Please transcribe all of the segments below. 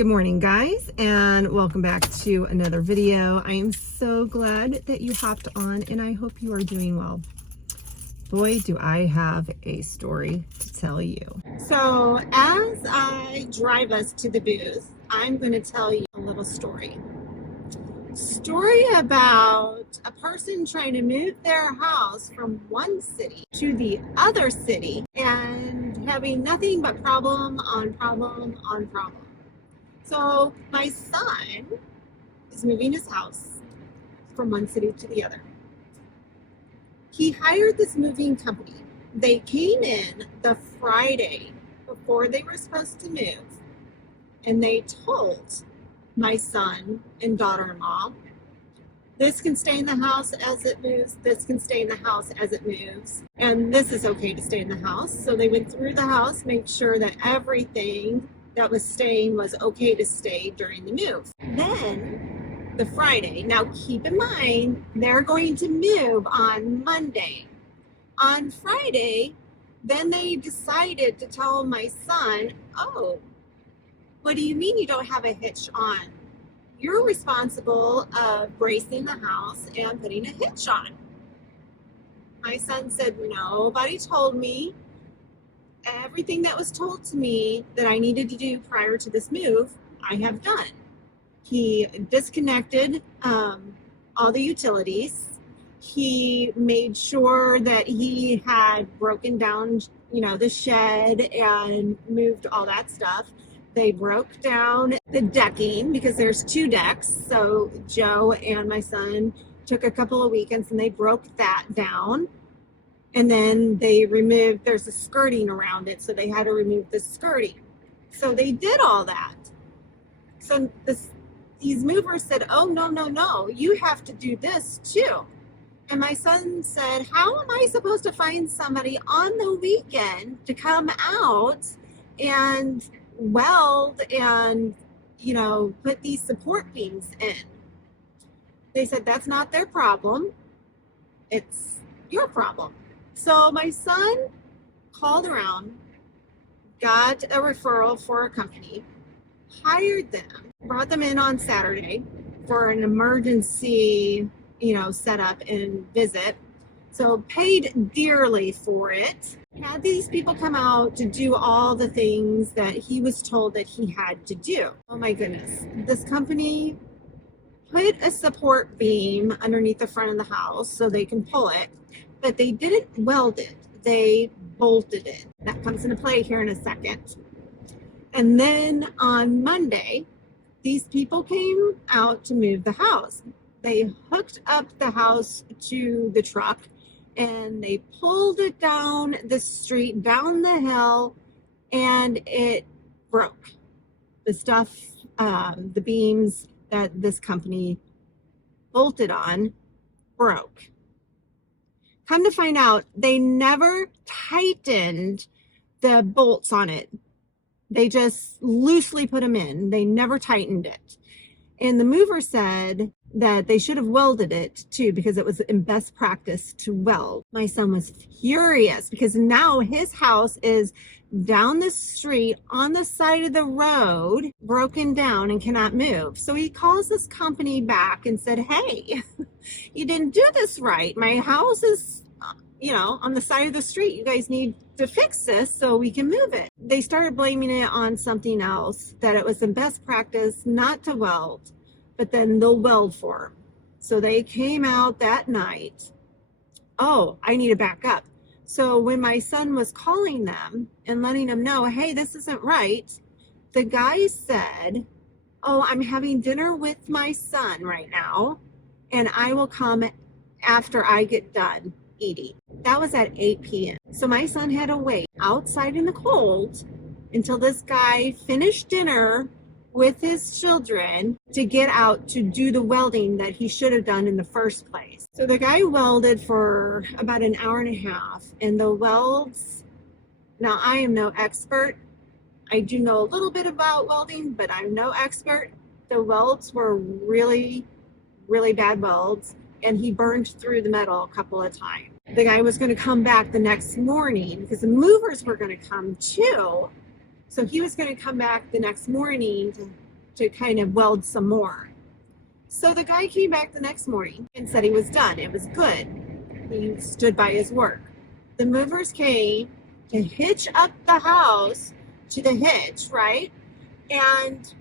Good morning, guys, and welcome back to another video. I am so glad that you hopped on, and I hope you are doing well. Boy, do I have a story to tell you. So as I drive us to the booth, I'm going to tell you a little story. Story about a person trying to move their house from one city to the other city and having nothing but problem on problem on problem. So my son is moving his house from one city to the other. He hired this moving company. They came in the Friday before they were supposed to move, and they told my son and daughter-in-law, this can stay in the house as it moves, this can stay in the house as it moves, and this is okay to stay in the house. So they went through the house, made sure that everything that was staying was okay to stay during the move. Then the Friday, now keep in mind, they're going to move on Monday. On Friday, then they decided to tell my son, oh, what do you mean you don't have a hitch on? You're responsible of bracing the house and putting a hitch on. My son said, nobody told me. Everything that was told to me that I needed to do prior to this move, I have done. He disconnected all the utilities. He made sure that he had broken down, the shed and moved all that stuff. They broke down the decking because there's 2 decks. So Joe and my son took a couple of weekends and they broke that down. And then they removed, there's a skirting around it, so they had to remove the skirting. So they did all that. So these movers said, oh, no, you have to do this too. And my son said, how am I supposed to find somebody on the weekend to come out and weld and, put these support beams in? They said, that's not their problem. It's your problem. So my son called around, got a referral for a company, hired them, brought them in on Saturday for an emergency, setup and visit. So paid dearly for it. Had these people come out to do all the things that he was told that he had to do. Oh my goodness. This company put a support beam underneath the front of the house so they can pull it. But they didn't weld it, they bolted it. That comes into play here in a second. And then on Monday, these people came out to move the house. They hooked up the house to the truck and they pulled it down the street, down the hill, and it broke. The stuff, the beams that this company bolted on broke. Come to find out, they never tightened the bolts on it. They just loosely put them in. They never tightened it. And the mover said that they should have welded it too because it was in best practice to weld. My son was furious because now his house is down the street on the side of the road, broken down and cannot move. So he calls this company back and said, hey, you didn't do this right. My house is, on the side of the street. You guys need to fix this so we can move it. They started blaming it on something else, that it was in best practice not to weld, but then they'll weld for them. So they came out that night. Oh, I need to back up. So when my son was calling them and letting them know, hey, this isn't right, the guy said, oh, I'm having dinner with my son right now, and I will come after I get done eating. That was at 8 p.m. So my son had to wait outside in the cold until this guy finished dinner with his children to get out to do the welding that he should have done in the first place. So the guy welded for about an hour and a half, and the welds, now I am no expert. I do know a little bit about welding, but I'm no expert. The welds were really, really bad welds, and he burned through the metal a couple of times. The guy was going to come back the next morning because the movers were going to come too. So he was going to come back the next morning to to kind of weld some more. So the guy came back the next morning and said he was done. It was good. He stood by his work. The movers came to hitch up the house to the hitch, right? And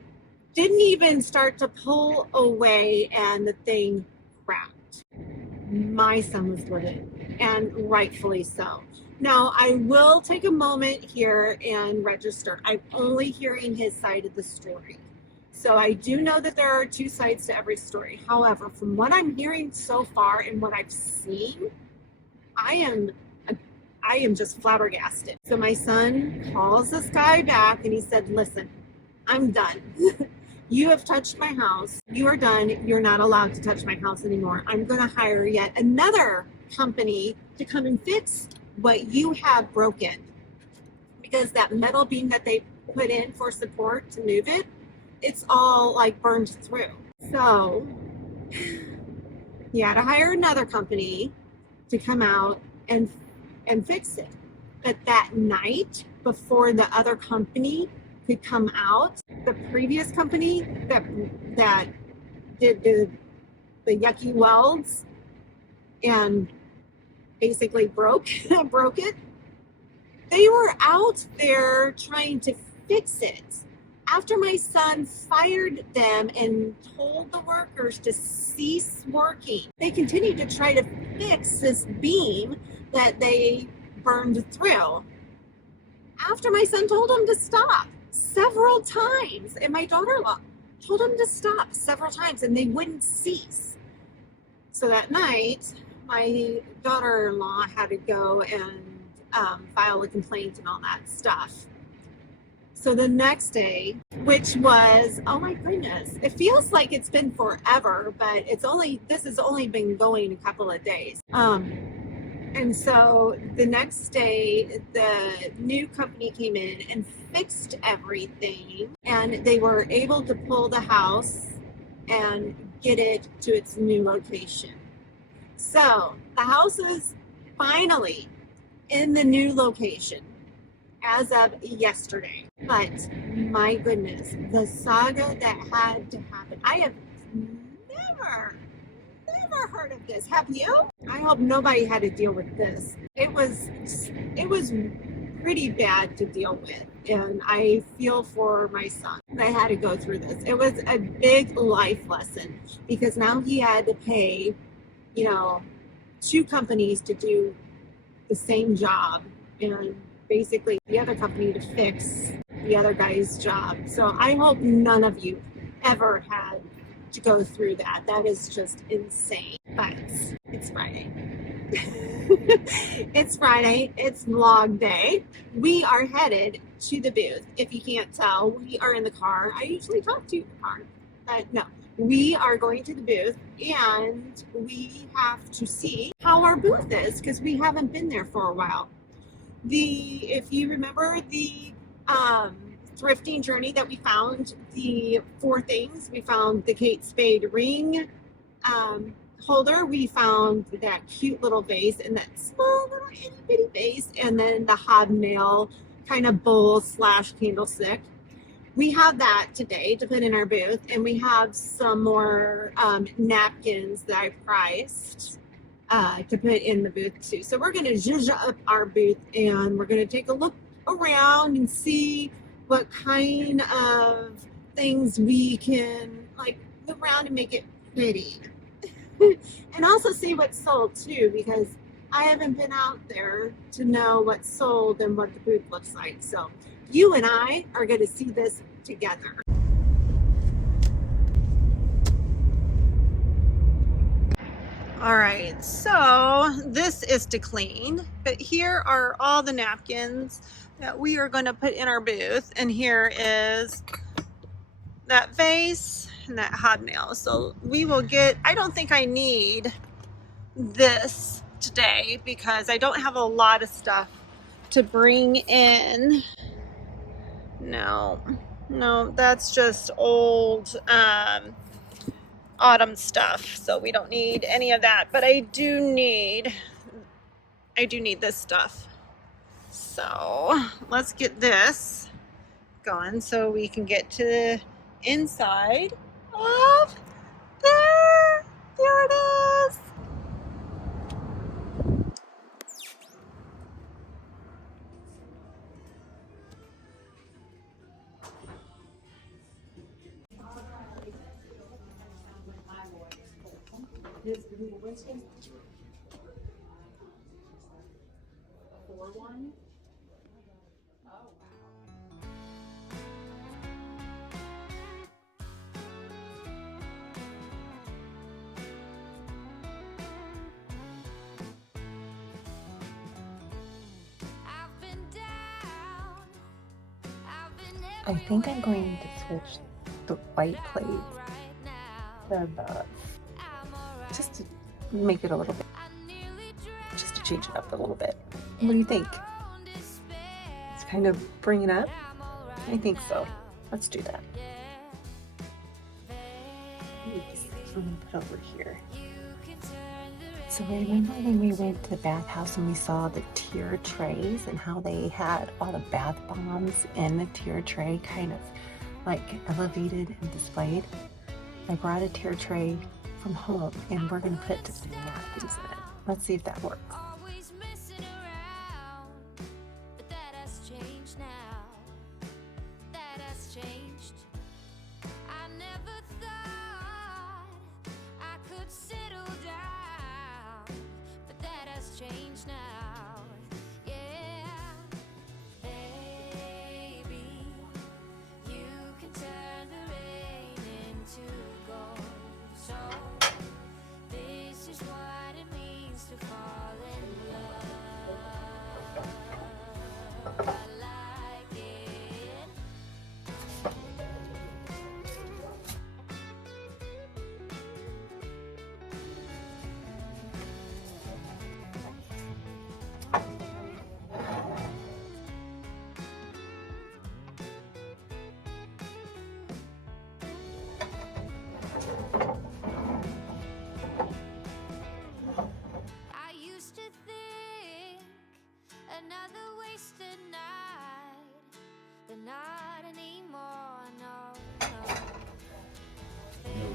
didn't even start to pull away, and the thing cracked. My son was livid, and rightfully so. Now, I will take a moment here and register. I'm only hearing his side of the story. So I do know that there are two sides to every story. However, from what I'm hearing so far and what I've seen, I am just flabbergasted. So my son calls this guy back and he said, listen, I'm done. You have touched my house. You are done. You're not allowed to touch my house anymore. I'm going to hire yet another company to come and fix what you have broken. Because that metal beam that they put in for support to move it, it's all like burned through. So he had to hire another company to come out and fix it. But that night, before the other company could come out, the previous company that did the yucky welds and basically broke it, they were out there trying to fix it. After my son fired them and told the workers to cease working, they continued to try to fix this beam that they burned through. After my son told them to stop several times, and my daughter-in-law told them to stop several times, and they wouldn't cease. So that night, my daughter-in-law had to go and file a complaint and all that stuff. So the next day, which was, oh my goodness, it feels like it's been forever, but this has only been going a couple of days. And so the next day, the new company came in and fixed everything, and they were able to pull the house and get it to its new location. So the house is finally in the new location as of yesterday. But my goodness, the saga that had to happen. I have never heard of this. Have you? I hope nobody had to deal with this. It was pretty bad to deal with, and I feel for my son. I had to go through this. It was a big life lesson because now he had to pay, two companies to do the same job, and basically the other company to fix the other guy's job. So I hope none of you ever had to go through that. That is just insane. But it's Friday. It's Friday. It's vlog day. We are headed to the booth. If you can't tell, we are in the car. I usually talk to you in the car, but no. We are going to the booth, and we have to see how our booth is because we haven't been there for a while. If you remember the thrifting journey that we found, the 4 things, we found the Kate Spade ring holder, we found that cute little vase and that small little itty bitty vase, and then the hobnail kind of bowl / candlestick. We have that today to put in our booth, and we have some more napkins that I priced to put in the booth too. So we're going to zhuzh up our booth, and we're going to take a look around and see what kind of things we can move around and make it pretty. And also see what's sold too, because I haven't been out there to know what's sold and what the booth looks like. So you and I are going to see this together. All right, so this is to clean, but here are all the napkins that we are going to put in our booth, and here is that vase and that hobnail. So we will get, I don't think I need this today because I don't have a lot of stuff to bring in. No, that's just old autumn stuff, so we don't need any of that, but I do need this stuff. So let's get this going so we can get to inside of there. There it is. I think I'm going to switch the white plates to the, just to make it a little bit, just to change it up a little bit. What do you think? It's kind of bring it up? I think so. Let's do that. I'm gonna put over here. So remember when we went to the bathhouse and we saw the tier trays and how they had all the bath bombs in the tier tray kind of like elevated and displayed? I brought a tier tray from home and we're going to put napkins in it. Let's see if that works.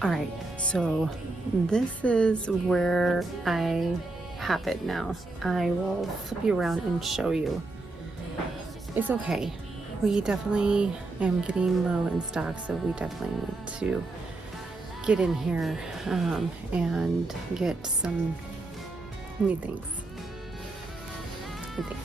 All right, so this is where I have it now. I will flip you around and show you. It's okay. We definitely am getting low in stock, so we definitely need to get in here and get some new things, I think.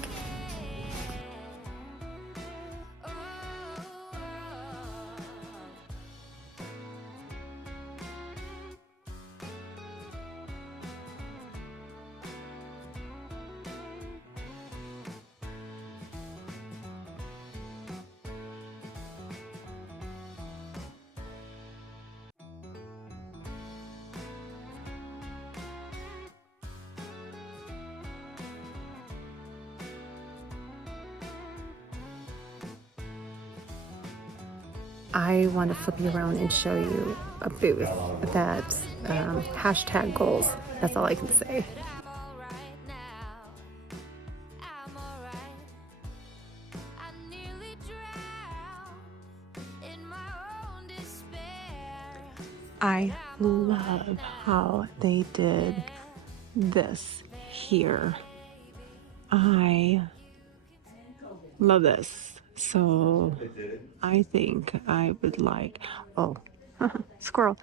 I want to flip you around and show you a booth that's hashtag goals. That's all I can say. I love how they did this here. I love this. So I think I would like, oh, squirrel.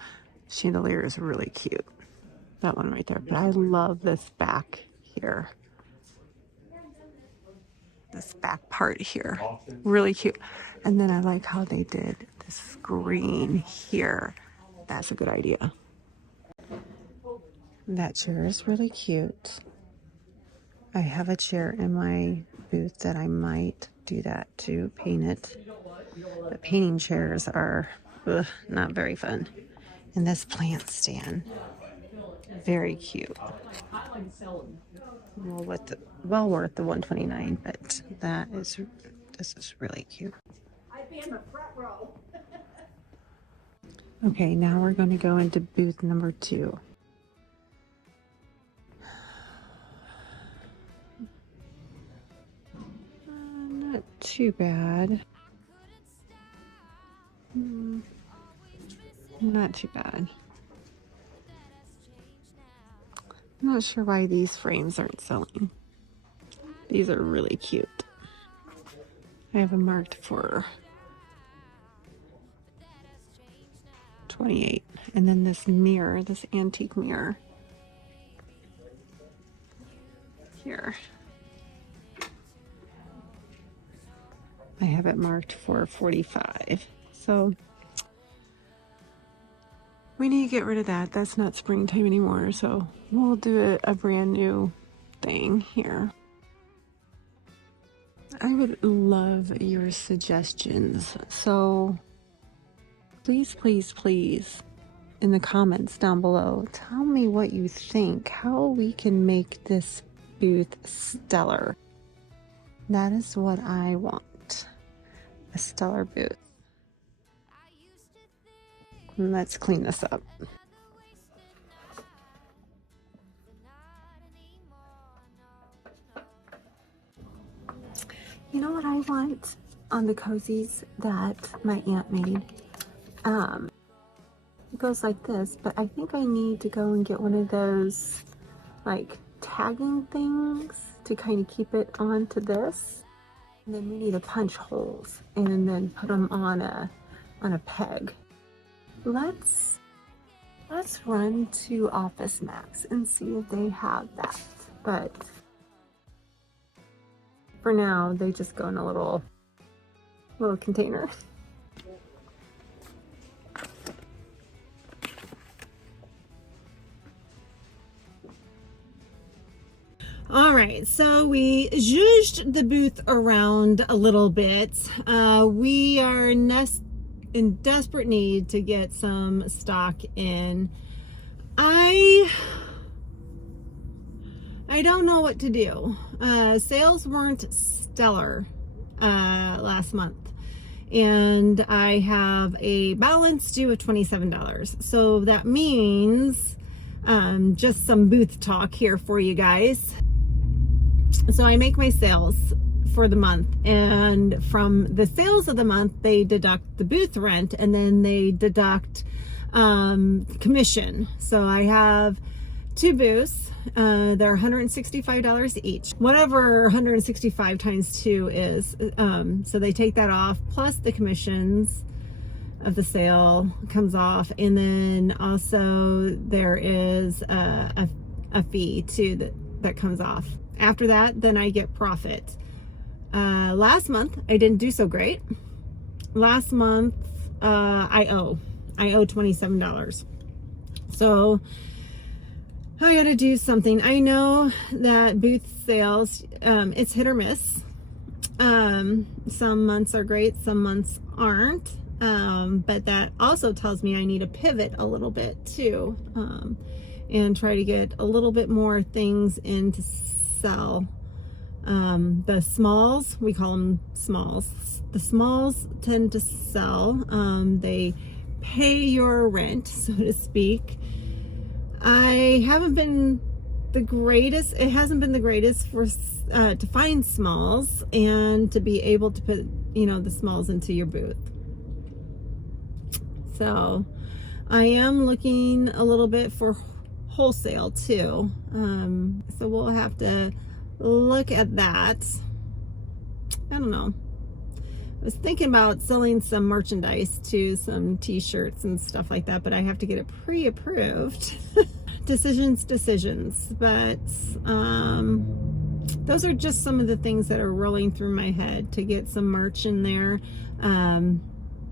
Chandelier is really cute. That one right there. But I love this back here. This back part here. Really cute. And then I like how they did the screen here. That's a good idea. That chair is really cute. I have a chair in my booth that I might do that to paint it. But painting chairs are not very fun. And this plant stand, very cute. Well worth the $129, but this is really cute. Okay, now we're going to go into booth number 2. Not too bad. Not too bad. I'm not sure why these frames aren't selling. These are really cute. I have them marked for 28. And then this mirror, this antique mirror here, I have it marked for 45. So we need to get rid of that. That's not springtime anymore. So we'll do a brand new thing here. I would love your suggestions. So please, please, please, in the comments down below, tell me what you think, how we can make this booth stellar. That is what I want, a stellar booth. Let's clean this up. You know what I want on the cozies that my aunt made? It goes like this, but I think I need to go and get one of those like tagging things to kind of keep it onto this. And then we need to punch holes and then put them on a peg. Let's run to Office Max and see if they have that. But for now, they just go in a little container. All right, so we zhuzhed the booth around a little bit. We are in desperate need to get some stock in. I don't know what to do. Sales weren't stellar last month, and I have a balance due of $27. So that means just some booth talk here for you guys. So I make my sales for the month, and from the sales of the month they deduct the booth rent, and then they deduct commission. So I have 2 booths. They're $165 each, whatever 165 times 2 is. So they take that off, plus the commissions of the sale comes off, and then also there is a fee too that comes off. After that, then I get profit. Last month I didn't do so great. Last month I owe $27. So I gotta do something. I know that booth sales, it's hit or miss. Some months are great, some months aren't. But that also tells me I need to pivot a little bit too, and try to get a little bit more things in to sell. The smalls, we call them smalls. The smalls tend to sell. They pay your rent, so to speak. I haven't been the greatest. It hasn't been the greatest for to find smalls and to be able to put, the smalls into your booth. So I am looking a little bit for wholesale too. So we'll have to look at that. I don't know. I was thinking about selling some merchandise too, some t-shirts and stuff like that, but I have to get it pre-approved. decisions. But those are just some of the things that are rolling through my head to get some merch in there.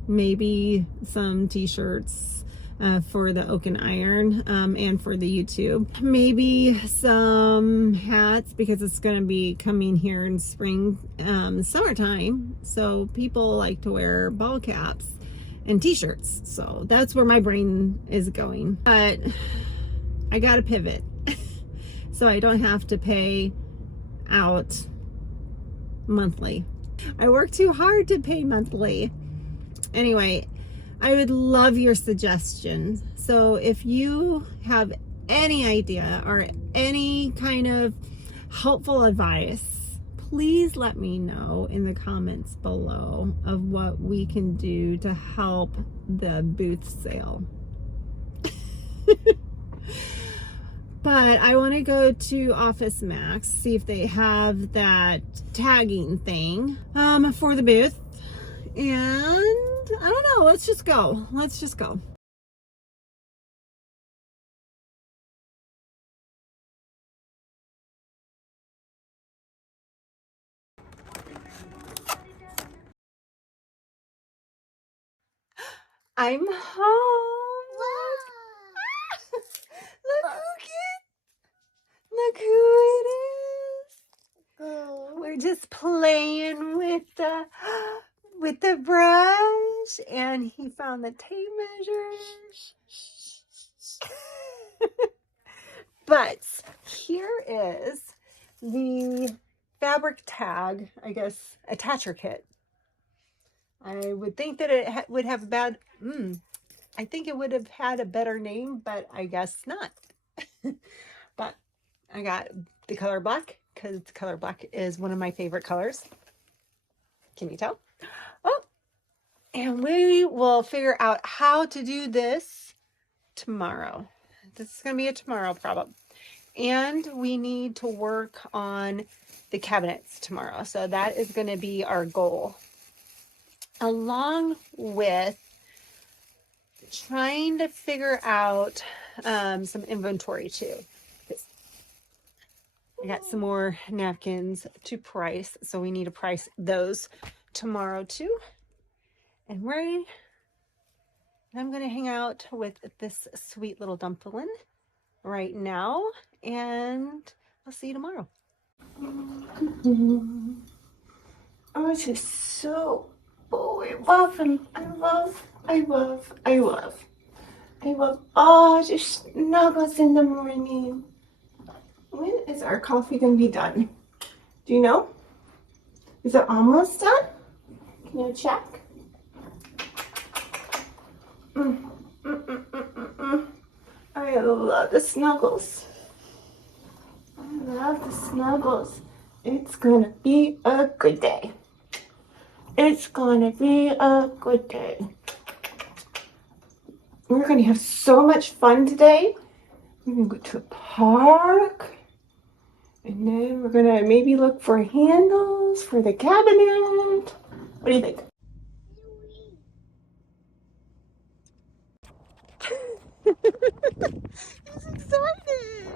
Maybe some t-shirts for the Oak and Iron and for the YouTube. Maybe some hats, because it's going to be coming here in spring, summertime. So people like to wear ball caps and t-shirts. So that's where my brain is going. But I got to pivot so I don't have to pay out monthly. I work too hard to pay monthly. Anyway, I would love your suggestions. So if you have any idea or any kind of helpful advice, please let me know in the comments below of what we can do to help the booth sale. But I want to go to Office Max, see if they have that tagging thing for the booth. And I don't know, let's just go. Let's just go. I'm home. Look. Look who Look who it is. We're just playing with the brush, and he found the tape measure. But here is the fabric tag, I guess, attacher kit. I would think that it would have I think it would have had a better name, but I guess not. But I got the color black because color black is one of my favorite colors. Can you tell? Oh, and we will figure out how to do this tomorrow. This is going to be a tomorrow problem. And we need to work on the cabinets tomorrow. So that is going to be our goal. Along with trying to figure out some inventory too. I got some more napkins to price, so we need to price those tomorrow too. And I'm going to hang out with this sweet little dumpling right now, and I'll see you tomorrow. Oh, it's just so, I love all the snuggles in the morning. When is our coffee gonna be done? Do you know? Is it almost done? Can you check? I love the snuggles. It's gonna be a good day. It's gonna be a good day. We're gonna have so much fun today. We're gonna go to a park. And then we're gonna maybe look for handles for the cabinet. What do you think? He's excited.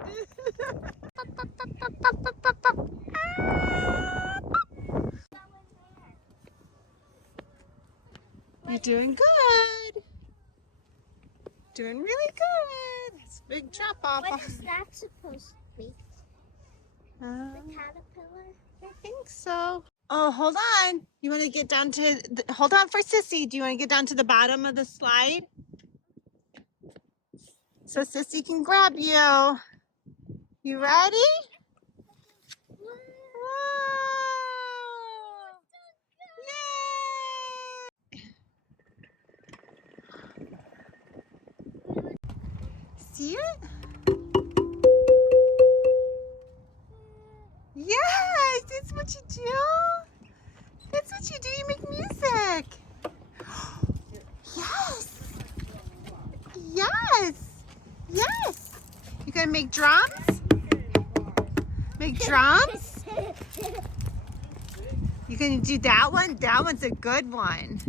You're doing good. Doing really good. It's a big drop off. What is that supposed to be? The caterpillar? I think so. Oh, hold on. You want to get down to, hold on for Sissy. Do you want to get down to the bottom of the slide? So Sissy can grab you. You ready? Whoa! Yay! See it? Yes, that's what you do. That's what you do. You make music. Yes. Yes. Yes. You gonna make drums? Make drums? You gonna do that one? That one's a good one.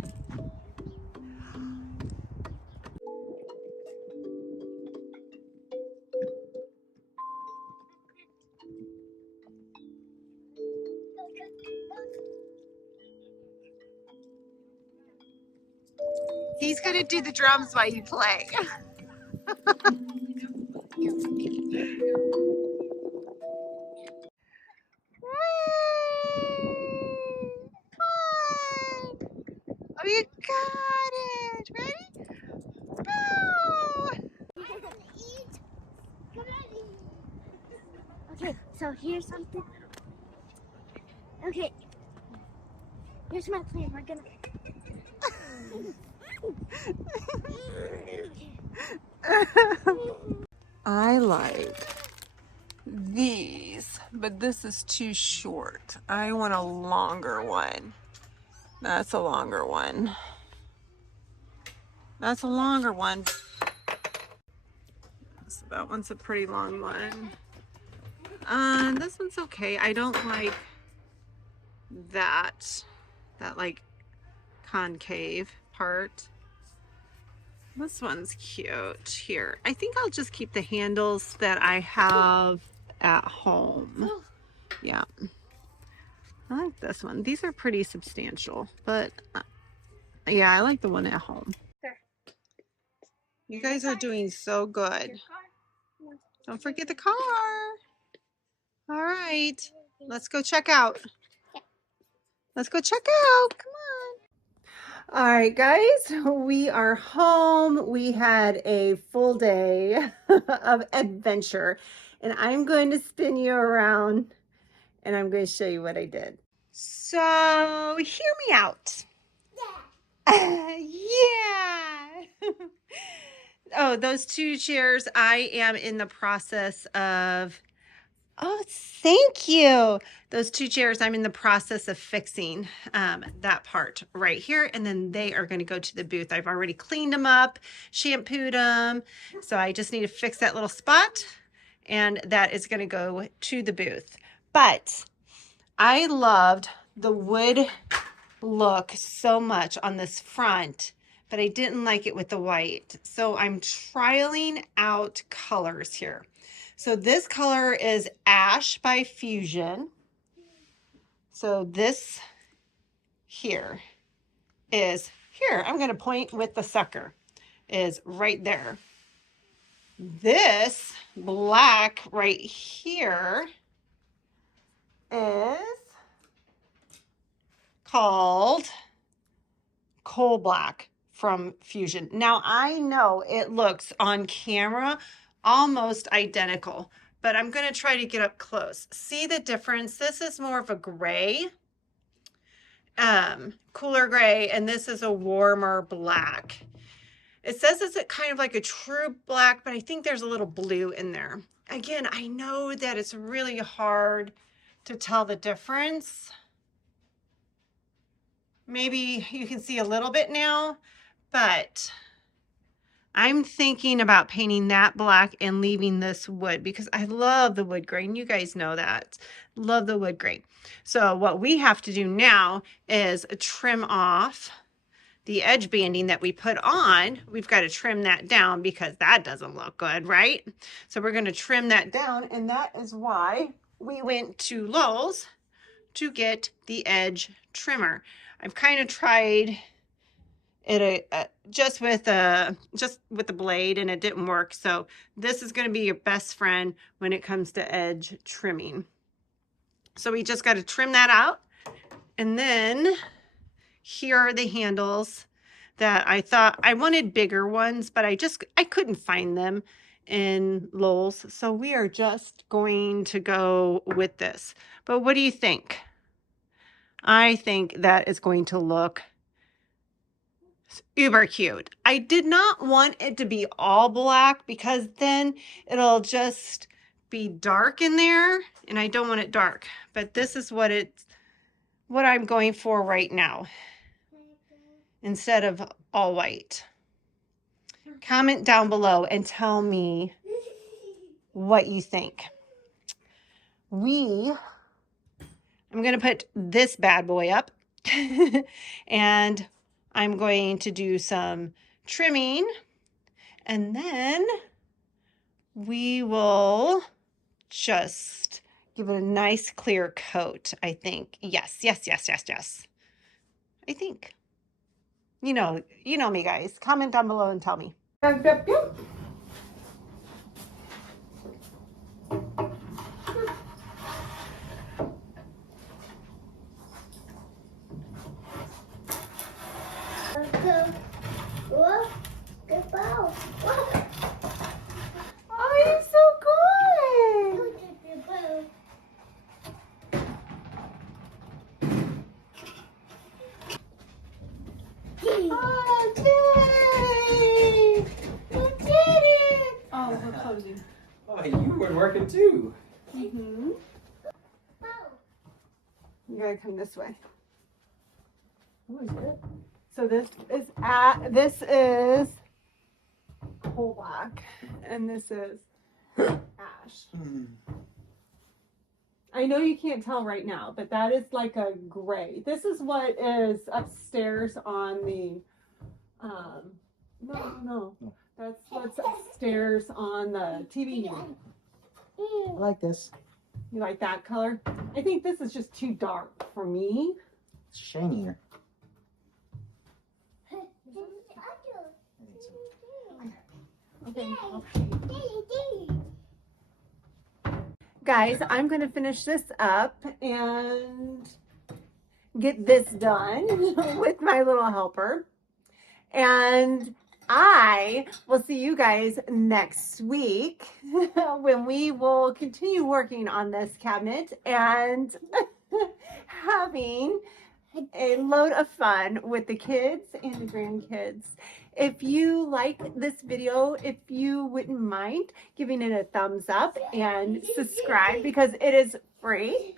He's gonna do the drums while you play. Oh, you got it! Ready? Go! Okay, so here's something. Okay, here's my plan. We're gonna. I like these, but this is too short. I want a longer one. That's a longer one. That's a longer one. So that one's a pretty long one. This one's okay. I don't like that like concave part. This one's cute here. I think I'll just keep the handles that I have at home. Yeah. I like this one. These are pretty substantial, but yeah, I like the one at home. You guys are doing so good. Don't forget the car. All right, let's go check out. Let's go check out. Come on. All right, guys, we are home. We had a full day of adventure, and I'm going to spin you around and I'm going to show you what I did. So, hear me out. Yeah. Oh, those two chairs, I am in the process of, oh, thank you. Those two chairs, I'm in the process of fixing that part right here. And then they are going to go to the booth. I've already cleaned them up, shampooed them. So I just need to fix that little spot. And that is going to go to the booth. But I loved the wood look so much on this front, but I didn't like it with the white. So I'm trialing out colors here. So this color is Ash by Fusion. So this here is, here, I'm going to point with the sucker, is right there. This black right here is called Coal Black from Fusion. Now I know it looks on camera almost identical, but I'm going to try to get up close. See the difference? This is more of a gray, cooler gray, and this is a warmer black. It says it's kind of like a true black, but I think there's a little blue in there. Again, I know that it's really hard to tell the difference. Maybe you can see a little bit now, but I'm thinking about painting that black and leaving this wood because I love the wood grain. You guys know that. Love the wood grain. So what we have to do now is trim off the edge banding that we put on. We've got to trim that down because that doesn't look good, right? So we're going to trim that down, and that is why we went to Lowe's to get the edge trimmer. I've kind of tried it just with the blade, and it didn't work. So this is going to be your best friend when it comes to edge trimming. So we just got to trim that out, and then here are the handles that I thought I wanted bigger ones, but I couldn't find them in Lowe's. So we are just going to go with this. But what do you think? I think that is going to look uber cute. I did not want it to be all black because then it'll just be dark in there, and I don't want it dark. But this is what I'm going for right now instead of all white. Comment down below and tell me what you think. I'm going to put this bad boy up and I'm going to do some trimming, and then we will just give it a nice clear coat, I think. Yes. I think. You know me, guys. Comment down below and tell me. Oh, you're so good. Oh, Jay! You did it! Oh, we're closing. Oh, you were working too. Mm-hmm. You gotta come this way. What is it? So this is coal black, and this is ash. I know you can't tell right now, but that is like a gray. This is what is upstairs on the, no. That's what's upstairs on the TV unit. I like this. You like that color? I think this is just too dark for me. It's shinier. Okay. Guys, I'm going to finish this up and get this done with my little helper. And I will see you guys next week when we will continue working on this cabinet and having a load of fun with the kids and the grandkids. If you like this video, if you wouldn't mind giving it a thumbs up and subscribe because it is free.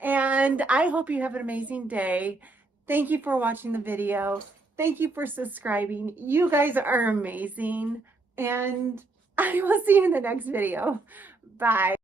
And I hope you have an amazing day. Thank you for watching the video. Thank you for subscribing. You guys are amazing. And I will see you in the next video. Bye.